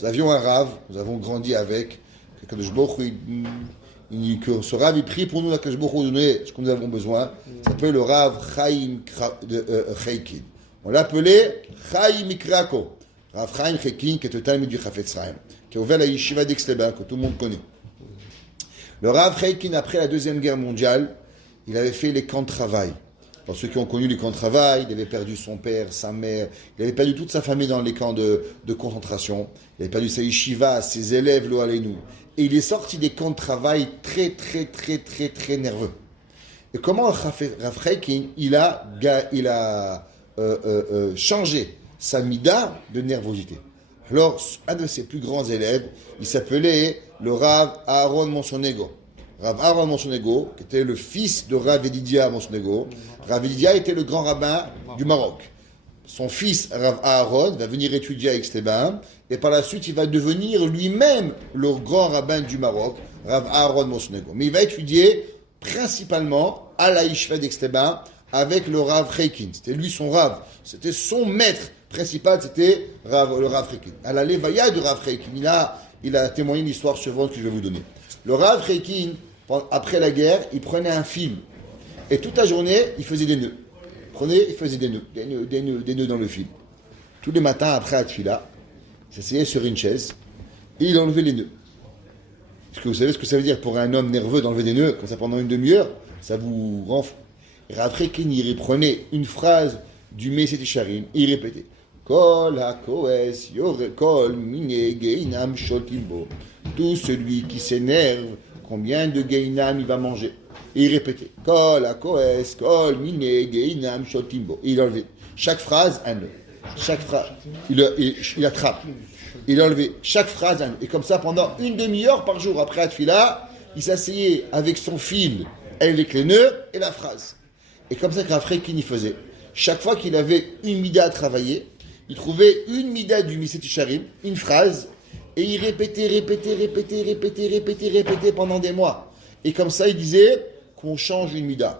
Nous avions un Rav, nous avons grandi avec, que ce Rav, il prie pour nous, que nous donner ce que nous avons besoin. Ça s'appelle le Rav Chaim Chaikin. On l'appelait Chaim Krako. Rav Chaim Chaikin, qui est le Talmud du Chafetz Chaim, qui a ouvert la yeshiva d'Aix-les-Bains, que tout le monde connaît. Le Rav Chaikin, après la Deuxième Guerre mondiale, il avait fait les camps de travail. Pour ceux qui ont connu les camps de travail, il avait perdu son père, sa mère, il avait perdu toute sa famille dans les camps de concentration, il avait perdu sa yeshiva, ses élèves, lo aleinu. Et il est sorti des camps de travail très nerveux. Et comment Rav Chaikin, il a changé sa mida de nervosité. Alors, un de ses plus grands élèves, il s'appelait le Rav Aaron Monsonego. Rav Aaron Monsonego, qui était le fils de Rav Edidia Monsonego. Rav Edidia était le grand rabbin du Maroc. Son fils, Rav Aaron, va venir étudier à Aix-les-Bains, et par la suite, il va devenir lui-même le grand rabbin du Maroc, Rav Aaron Monsonego. Mais il va étudier principalement à la yeshiva d'Aix-les-Bains avec le Rav Chaikin. C'était lui son Rav. C'était son maître principal, c'était le Rav Chaikin. À la Levaya du Rav Chaikin, il a témoigné l'histoire suivante que je vais vous donner. Le Rav Chaikin, après la guerre, il prenait un film. Et toute la journée, il faisait des nœuds. Il faisait des nœuds dans le film. Tous les matins, après Atfila, il s'asseyait sur une chaise et il enlevait les nœuds. Est-ce que vous savez ce que ça veut dire pour un homme nerveux d'enlever des nœuds, comme ça pendant une demi-heure, ça vous renfle. Rav Chaikin, il reprenait une phrase du Meset Yesharim et il répétait Kol hakoes yore kol mine geinam shotimbo. Tout celui qui s'énerve, combien de geinam il va manger? Et il répétait Kol hakoes kol mine geinam shotimbo. Et il enlevait chaque phrase un nœud. Chaque phrase, il attrape. Il enlevait chaque phrase un nœud. Et comme ça, pendant une demi-heure par jour après Atfila, il s'asseyait avec son fil, avec les nœuds et la phrase. Et comme ça que Rav Chaikin y faisait. Chaque fois qu'il avait une mida à travailler, il trouvait une mida du Meset Yesharim, une phrase, et il répétait pendant des mois. Et comme ça, il disait qu'on change une mida.